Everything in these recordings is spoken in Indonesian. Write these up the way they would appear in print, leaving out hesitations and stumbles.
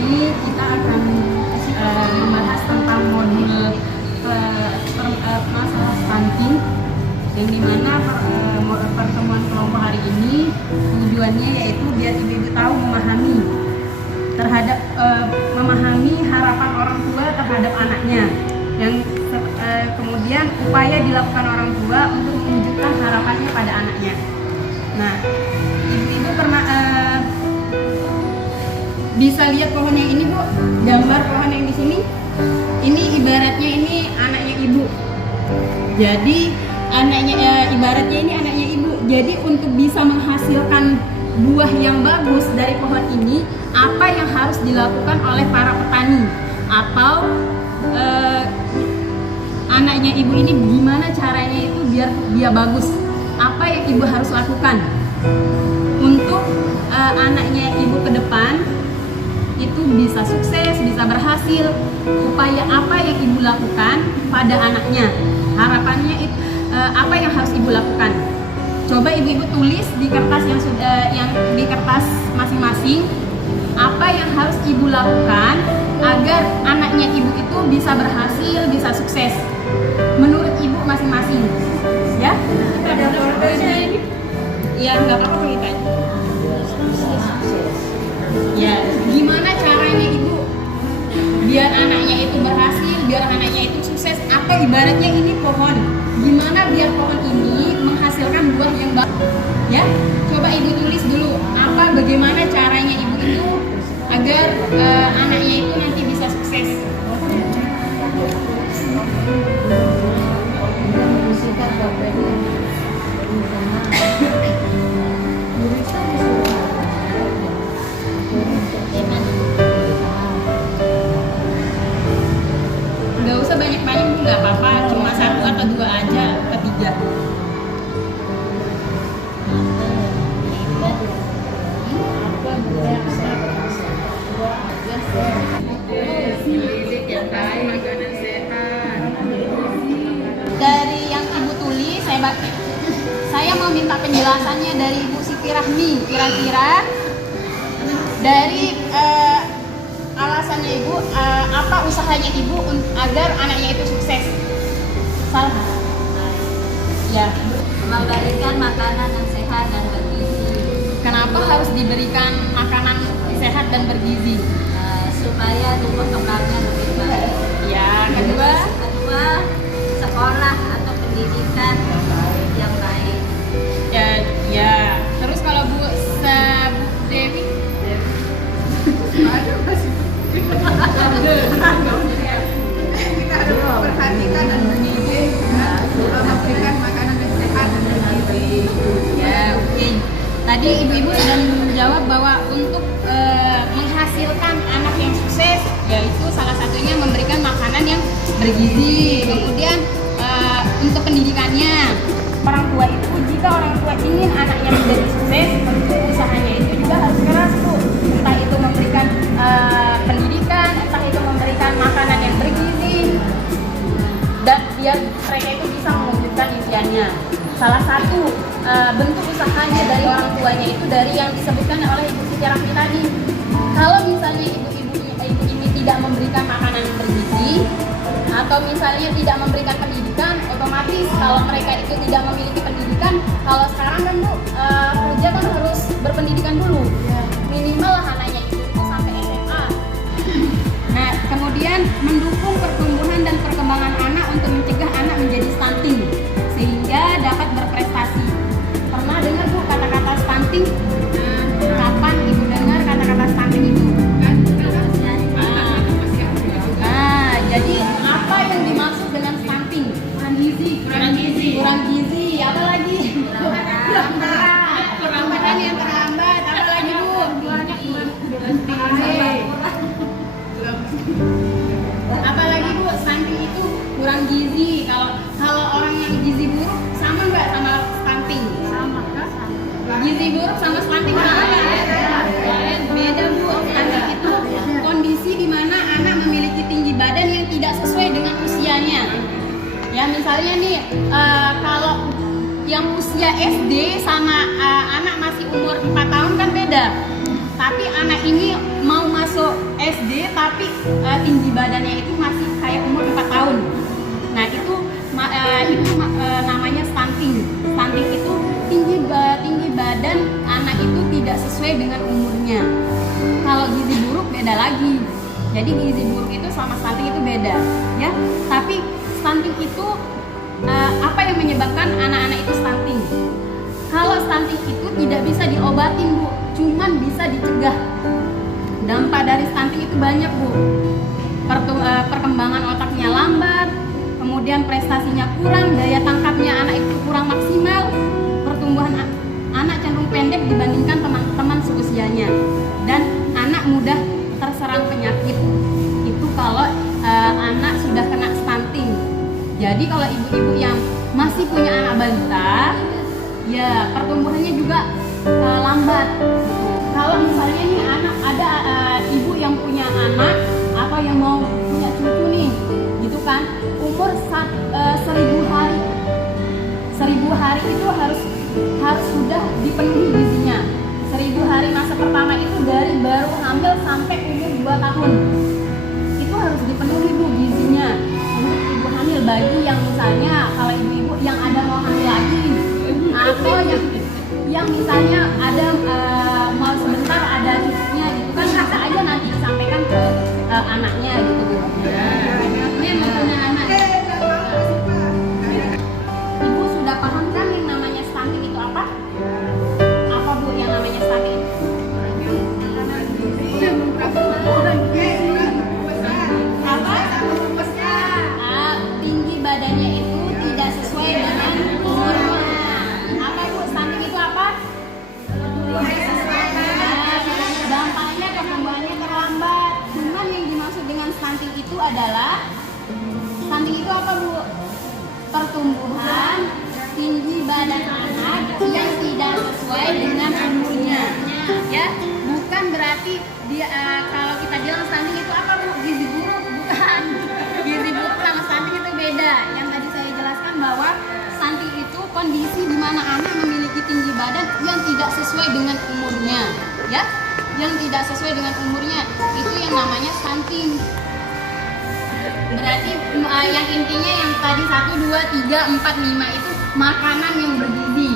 ini kita akan membahas tentang modul masalah stunting, yang dimana pertemuan kelompok hari ini tujuannya yaitu biar ibu-ibu tahu memahami harapan orang tua terhadap anaknya, yang kemudian upaya dilakukan orang tua untuk mewujudkan harapannya pada anaknya. Nah, ibu-ibu pernah bisa lihat pohon yang ini, Bu? Gambar pohon yang di sini. Ini ibaratnya ini anaknya ibu. Jadi ibaratnya ini anaknya ibu. Jadi untuk bisa menghasilkan buah yang bagus dari pohon ini, apa yang harus dilakukan oleh para petani atau anaknya ibu ini, gimana caranya itu biar dia bagus? Apa yang ibu harus lakukan untuk anaknya ibu ke depan itu bisa sukses, bisa berhasil? Upaya apa yang ibu lakukan pada anaknya? Harapannya itu apa yang harus ibu lakukan? Coba ibu-ibu tulis di kertas yang di kertas masing-masing, apa yang harus ibu lakukan agar anaknya ibu itu bisa berhasil, bisa sukses menurut ibu masing-masing. Ya, ada foldernya ini. Ya, nggak apa-apa ceritanya. Ya, gimana caranya ibu biar anaknya itu berhasil, biar anaknya itu sukses? Atau ibaratnya ini pohon, gimana biar pohon ini menghasilkan buah yang bagus? Ya, coba ibu tulis dulu bagaimana caranya ibu itu agar anaknya itu nanti bisa sukses. Nggak usah banyak-banyak, nggak apa-apa, cuma 1 atau 2 aja, atau 3. Dari yang ibu tulis, saya mau minta penjelasannya dari Ibu Siti Rahmi. Kira-kira dari alasannya ibu, apa usahanya ibu agar anaknya itu sukses? Salah? Ya. Memberikan makanan yang sehat dan bergizi. Kenapa harus diberikan makanan sehat dan bergizi? Supaya tumbuh kembangnya lebih baik. Ya. Kedua, sekolah atau pendidikan yang baik. Ya. Terus kalau Bu Dewi? Kita harus memperhatikan dan bergizi, memberikan makanan yang sehat dan bergizi. Ya, oke. Tadi ibu-ibu sudah menjawab bahwa untuk menghasilkan anak yang sukses, yaitu salah satunya memberikan makanan yang bergizi. Kemudian untuk pendidikannya, orang tua itu, jika orang tua ingin anaknya menjadi sukses, tentu usahanya itu juga harus keras, Bu. Entah itu memberikan pendidikan, entah itu memberikan makanan yang bergizi, dan biar mereka itu bisa mewujudkan impiannya. Salah satu bentuk usahanya dari orang tuanya itu dari yang disebutkan oleh Ibu Siti Rahmi tadi. Kalau misalnya ibu ini tidak memberikan makanan yang bergizi, atau misalnya tidak memberikan pendidikan, otomatis kalau mereka itu tidak memiliki pendidikan, kalau sekarang kan Bu, kerja kan harus berpendidikan dulu, minimal anaknya itu sampai SMA. Nah, kemudian mendukung pertumbuhan dan perkembangan anak untuk mencegah anak menjadi stunting sehingga dapat berprestasi. Pernah dengar Bu kata-kata stunting? Kapan ibu dengar kata-kata stunting itu? Jadi apa yang dimaksud dengan stunting? Kurang gizi. Apa lagi? Kurang makan yang terlambat. Apa lagi Bu? Apa lagi Bu? Stunting itu kurang gizi. Kalau orang yang gizi buruk sama nggak sama stunting? Sama. Gizi buruk sama stunting sama nggak? Beda Bu. Stunting itu kondisi di mana anak memiliki tinggi badan yang tidak sesuai dengan usianya. Ya, misalnya nih, kalau yang usia SD sama anak masih umur 4 tahun kan beda. Tapi anak ini mau masuk lagi. Jadi gizi buruk itu sama stunting itu beda, ya. Tapi stunting itu apa yang menyebabkan anak-anak itu stunting? Kalau stunting itu tidak bisa diobatin, Bu, cuman bisa dicegah. Dampak dari stunting itu banyak, Bu. Perkembangan otaknya lambat, kemudian prestasinya kurang, daya tangkapnya anak itu kurang maksimal, pertumbuhan anak cenderung pendek dibandingkan teman-teman seusianya, dan anak mudah terserang penyakit. Itu kalau anak sudah kena stunting. Jadi kalau ibu-ibu yang masih punya anak balita, ya pertumbuhannya juga lambat. Kalau misalnya nih anak ada ibu yang punya anak atau yang mau punya cucu nih, gitu kan, umur 1000 hari. 1000 hari itu harus sudah dipenuhi gizinya. 1000 hari masa pertama itu dari baru hamil sampai umur 2 tahun. Itu harus dipenuhi, Bu, gizinya. Untuk ibu hamil, bagi yang misalnya kalau ibu-ibu yang ada mau hamil lagi atau yang misalnya ada mau sebentar ada cucunya gitu kan, bisa aja nanti disampaikan ke anaknya gitu, Bu. Ini punya anak. Ibu sudah paham kan yang namanya stunting itu apa? Apa, Bu, yang namanya stunting? Tinggi badannya itu tidak sesuai dengan umurnya. Apa, Bu, stunting itu apa? Dampaknya perkembangannya terlambat. Cuman yang dimaksud dengan stunting itu adalah stunting itu apa, Bu? Pertumbuhan tinggi badan anak yang tidak sesuai dengan umurnya, ya. Bukan berarti dia kalau kita bilang stunting itu apa, Bu? Gizi buruk, bukan. Gizi buruk sama stunting itu beda. Yang tadi saya jelaskan bahwa stunting itu kondisi di mana anak memiliki tinggi badan yang tidak sesuai dengan umurnya, ya. Yang tidak sesuai dengan umurnya itu yang namanya stunting. Berarti yang intinya yang tadi 1, 2, 3, 4, 5 itu makanan yang bergizi,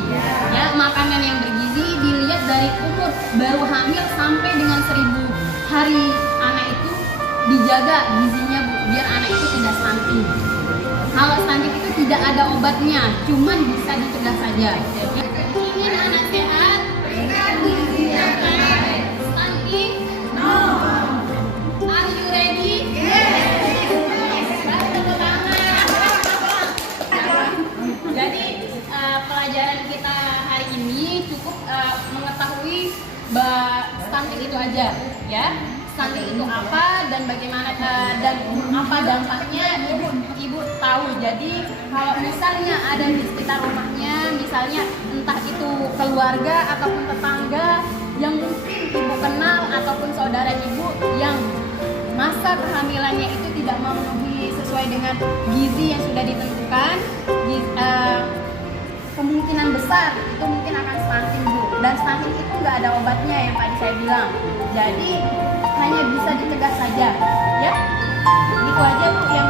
ya. Makanan yang bergizi dilihat dari umur baru hamil sampai dengan 1000 hari anak itu dijaga gizinya, Bu, biar anak itu tidak stunting. Kalau stunting itu tidak ada obatnya, cuman bisa dicegah saja. Ingin anak sehat, stunting? No. Are you ready? Yes. Tepuk tangan. Jadi pelajaran kita hari ini cukup mengetahui stunting itu aja, ya. Stunting itu apa dan bagaimana dan apa dampaknya ibu tahu. Jadi kalau misalnya ada di sekitar rumahnya, misalnya entah itu keluarga ataupun tetangga yang mungkin ibu kenal ataupun saudara ibu yang masa kehamilannya itu tidak memenuhi sesuai dengan gizi yang sudah ditentukan, kemungkinan besar itu mungkin akan stunting, Bu. Dan stunting itu nggak ada obatnya yang tadi saya bilang. Jadi hanya bisa dicegah saja, ya. Itu aja, Bu, yang